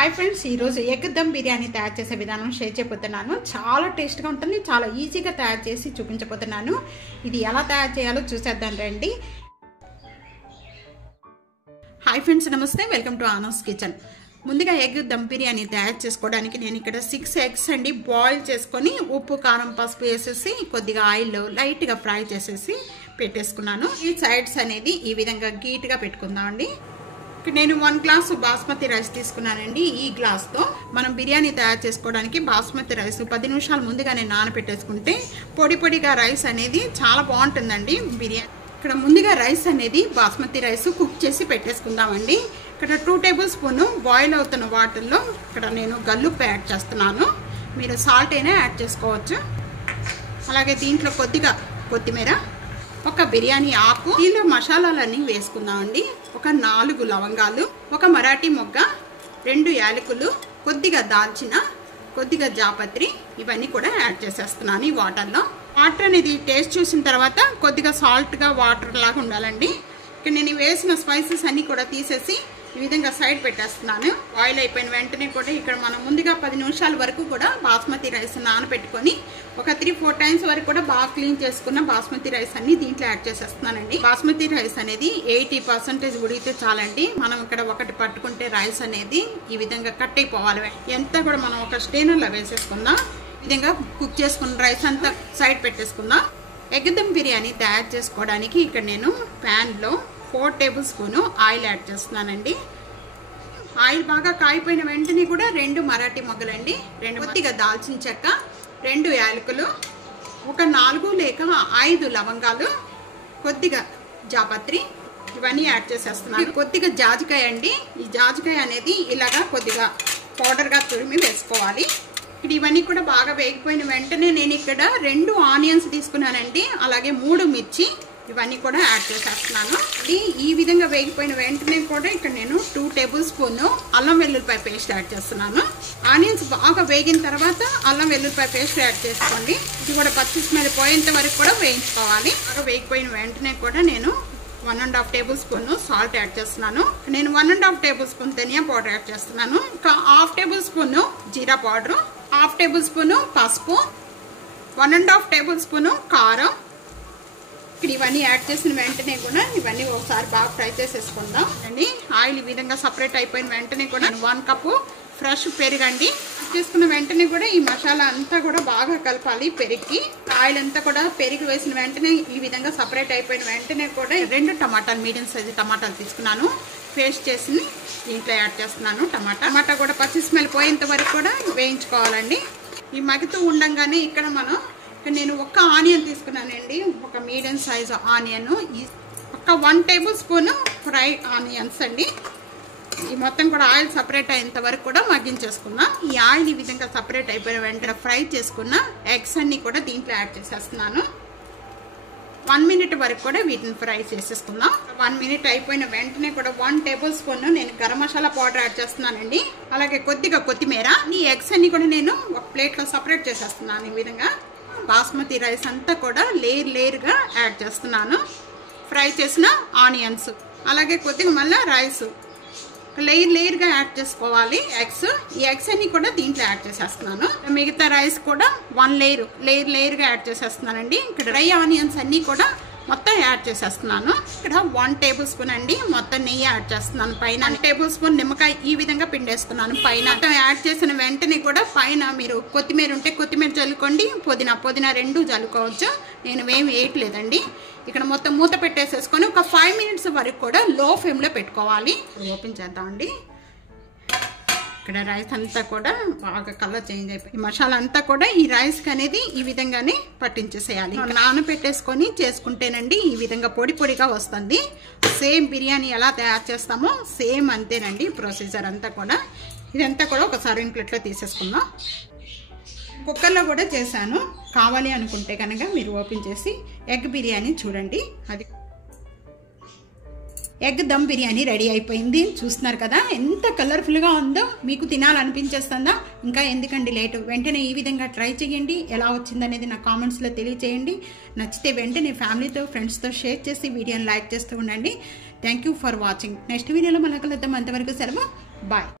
Hi friends, ఈరోజు egg dum biryani తయారు చేసే విధానం షేర్ చేయబోతున్నాను. చాలా టేస్ట్గా ఉంటుంది, చాలా ఈజీగా తయారు చేసి చూపించబోతున్నాను. ఇది ఎలా తయారు చేయాలో చూసేద్దాం రండి. హాయ్ ఫ్రెండ్స్, నమస్తే, వెల్కమ్ టు ఆనోస్ కిచెన్. ముందుగా ఎగ్ దమ్ బిర్యానీ తయారు చేసుకోవడానికి నేను ఇక్కడ 6 ఎగ్స్ అండి బాయిల్ చేసుకొని ఉప్పు కారం పసుపు వేసేసి కొద్దిగా ఆయిల్లో లైట్గా ఫ్రై చేసేసి పెట్టేసుకున్నాను. ఈ సైడ్స్ అనేది ఈ విధంగా గీట్గా పెట్టుకుందామండి. నేను 1 గ్లాసు బాస్మతి రైస్ తీసుకున్నానండి. ఈ గ్లాస్తో మనం బిర్యానీ తయారు చేసుకోవడానికి బాస్మతి రైస్ 10 నిమిషాలు ముందుగానే నానబెట్టేసుకుంటే పొడి పొడిగా రైస్ అనేది చాలా బాగుంటుందండి బిర్యానీ. ఇక్కడ ముందుగా రైస్ అనేది బాస్మతి రైస్ కుక్ చేసి పెట్టేసుకుందామండి. ఇక్కడ 2 టేబుల్ స్పూన్ బాయిల్ అవుతున్న వాటర్లో ఇక్కడ నేను గల్లుప్పు యాడ్ చేస్తున్నాను. మీరు సాల్ట్ అయినా యాడ్ చేసుకోవచ్చు. అలాగే దీంట్లో కొద్దిగా కొత్తిమీర, ఒక బిర్యానీ ఆకు, దీనిలో మసాలాలన్నీ వేసుకుందామండి. ఒక 4 లవంగాలు, ఒక మరాఠీ మొగ్గ, 2 యాలకులు, కొద్దిగా దాల్చిన, కొద్దిగా జాపత్రి, ఇవన్నీ కూడా యాడ్ చేసేస్తున్నాను ఈ వాటర్లో. వాటర్ అనేది టేస్ట్ చూసిన తర్వాత కొద్దిగా సాల్ట్గా వాటర్ లాగా ఉండాలండి. ఇక్కడ నేను వేసిన స్పైసెస్ అన్నీ కూడా తీసేసి ఈ విధంగా సైడ్ పెట్టేస్తున్నాను. బాయిల్ అయిపోయిన వెంటనే కూడా ఇక్కడ మనం ముందుగా 10 నిమిషాల వరకు కూడా బాస్మతి రైస్ నానబెట్టుకొని ఒక 3-4 టైమ్స్ వరకు కూడా బాగా క్లీన్ చేసుకున్న బాస్మతి రైస్ అన్ని దీంట్లో యాడ్ చేసేస్తున్నానండి. బాస్మతి రైస్ అనేది 80% ఉడికితే చాలండి. మనం ఇక్కడ ఒకటి పట్టుకుంటే రైస్ అనేది ఈ విధంగా కట్ అయిపోవాలి. ఎంత కూడా మనం ఒక స్టెయినర్లో వేసేసుకుందాం. ఈ విధంగా కుక్ చేసుకున్న రైస్ అంతా సైడ్ పెట్టేసుకుందాం. ఎగ్ దమ్ బిర్యానీ తయారు చేసుకోవడానికి ఇక్కడ నేను ప్యాన్లో 4 టేబుల్ స్పూన్ ఆయిల్ యాడ్ చేస్తున్నానండి. ఆయిల్ బాగా కాయిపోయిన వెంటనే కూడా 2 మరాఠీ మొగ్గలండి, 2 కొద్దిగా దాల్చిన చెక్క, 2 యాలకులు, ఒక 4 లేక 5 లవంగాలు, కొద్దిగా జాపత్రి, ఇవన్నీ యాడ్ చేసేస్తున్నాను. కొద్దిగా జాజికాయ అండి. ఈ జాజికాయ అనేది ఇలాగా కొద్దిగా పౌడర్గా తురిమి వేసుకోవాలి. ఇక్కడ ఇవన్నీ కూడా బాగా వేగిపోయిన వెంటనే నేను ఇక్కడ 2 ఆనియన్స్ తీసుకున్నానండి. అలాగే 3 మిర్చి, ఇవన్నీ కూడా యాడ్ చేసేస్తున్నాను. ఈ విధంగా వేగిపోయిన వెంటనే కూడా ఇక్కడ నేను 2 టేబుల్ స్పూన్ అల్లం వెల్లుల్లిపాయ పేస్ట్ యాడ్ చేస్తున్నాను. ఆనియన్స్ బాగా వేగిన తర్వాత అల్లం వెల్లుల్లిపాయ పేస్ట్ యాడ్ చేసుకోండి. ఇది కూడా పచ్చి స్మెల్ పోయేంత వరకు కూడా వేయించుకోవాలి. బాగా వేగిపోయిన వెంటనే కూడా నేను 1.5 టేబుల్ స్పూన్ సాల్ట్ యాడ్ చేస్తున్నాను. నేను 1.5 టేబుల్ స్పూన్ ధనియా పౌడర్ యాడ్ చేస్తున్నాను. ఇంకా 1/2 టేబుల్ స్పూన్ జీరా పౌడర్, 1/2 టేబుల్ స్పూన్ పసుపు, 1.5 టేబుల్ స్పూన్ కారం. ఇక్కడ ఇవన్నీ యాడ్ చేసిన వెంటనే కూడా ఇవన్నీ ఒకసారి బాగా ఫ్రై చేసేసుకుందాం అండి. ఆయిల్ ఈ విధంగా సపరేట్ అయిపోయిన వెంటనే కూడా 1 కప్పు ఫ్రెష్ పెరుగండి చేసుకున్న వెంటనే కూడా ఈ మసాలా అంతా కూడా బాగా కలపాలి. పెరిగి ఆయిల్ అంతా కూడా పెరిగి వేసిన వెంటనే ఈ విధంగా సపరేట్ అయిపోయిన వెంటనే కూడా 2 టమాటాలు, మీడియం సైజు టమాటాలు తీసుకున్నాను. పేస్ట్ చేసి దీంట్లో యాడ్ చేస్తున్నాను. టమాటా కూడా పచ్చి స్మెల్ పోయేంత వరకు కూడా వేయించుకోవాలండి. ఈ మగ్గుతూ ఉండంగానే ఇక్కడ నేను 1 ఆనియన్ తీసుకున్నానండి. ఒక మీడియం సైజు ఆనియన్, ఒక 1 టేబుల్ స్పూన్ ఫ్రై ఆనియన్స్ అండి. ఈ మొత్తం కూడా ఆయిల్ సపరేట్ అయ్యేంత వరకు కూడా మగ్గించేసుకుందాం. ఈ ఆయిల్ ఈ విధంగా సపరేట్ అయిపోయిన వెంటనే ఫ్రై చేసుకున్న ఎగ్స్ అన్ని కూడా దీంట్లో యాడ్ చేసేస్తున్నాను. 1 మినిట్ వరకు కూడా వీటిని ఫ్రై చేసేసుకుందాం. 1 మినిట్ అయిపోయిన వెంటనే కూడా 1 టేబుల్ స్పూన్ నేను గరం మసాలా పౌడర్ యాడ్ చేస్తున్నానండి. అలాగే కొద్దిగా కొత్తిమీర. ఈ ఎగ్స్ అన్ని కూడా నేను ఒక ప్లేట్లో సపరేట్ చేసేస్తున్నాను. ఈ విధంగా బాస్మతి రైస్ అంతా కూడా లేయర్గా యాడ్ చేస్తున్నాను. ఫ్రై చేసిన ఆనియన్స్, అలాగే కొద్దిగా మళ్ళీ రైస్ లేయర్గా యాడ్ చేసుకోవాలి. ఈ ఎగ్స్ అన్ని కూడా దీంట్లో యాడ్ చేసేస్తున్నాను. మిగతా రైస్ కూడా 1 లేయర్గా యాడ్ చేసేస్తున్నానండి. ఇక్కడ డ్రై ఆనియన్స్ అన్ని కూడా మొత్తం యాడ్ చేసేస్తున్నాను. ఇక్కడ 1 టేబుల్ స్పూన్ అండి మొత్తం నెయ్యి యాడ్ చేస్తున్నాను. పైన 1 టేబుల్ స్పూన్ నిమ్మకాయ ఈ విధంగా పిండేస్తున్నాను. పైన మొత్తం యాడ్ చేసిన వెంటనే కూడా పైన మీరు కొత్తిమీర ఉంటే కొత్తిమీర చల్లుకోండి, పుదీనా 2 చల్లుకోవచ్చు. నేను ఏమి వేయట్లేదండి. ఇక్కడ మొత్తం మూత పెట్టేసేసుకొని ఒక 5 మినిట్స్ వరకు కూడా లో ఫ్లేమ్లో పెట్టుకోవాలి. ఓపెన్ చేద్దామండి. ఇక్కడ రైస్ అంతా కూడా బాగా కలర్ చేంజ్ అయిపోయి ఈ మసాలా అంతా కూడా ఈ రైస్కి అనేది ఈ విధంగానే పట్టించేసేయాలి. నానబెట్టేసుకొని చేసుకుంటేనండి ఈ విధంగా పొడి పొడిగా వస్తుంది. సేమ్ బిర్యానీ ఎలా తయారు చేస్తామో సేమ్ అంతేనండి ప్రొసీజర్ అంతా కూడా. ఇదంతా కూడా ఒక సర్వింగ్ ప్లేట్లో తీసేసుకుందాం. కుక్కర్లో కూడా చేశాను. కావాలి అనుకుంటే కనుక మీరు ఓపెన్ చేసి ఎగ్ బిర్యానీ చూడండి. అది ఎగ్ దమ్ బిర్యానీ రెడీ అయిపోయింది. చూస్తున్నారు కదా ఎంత కలర్ఫుల్గా ఉందో. మీకు తినాలనిపించేస్తుందా? ఇంకా ఎందుకండి లేటు, వెంటనే ఈ విధంగా ట్రై చేయండి. ఎలా వచ్చిందనేది నా కామెంట్స్లో తెలియచేయండి. నచ్చితే వెంటనే ఫ్యామిలీతో ఫ్రెండ్స్తో షేర్ చేసి వీడియోని లైక్ చేస్తూ ఉండండి. Thank you for watching. Next వీడియోలో మళ్ళీ కలుద్దాం. అంతవరకు సెలవు. బాయ్.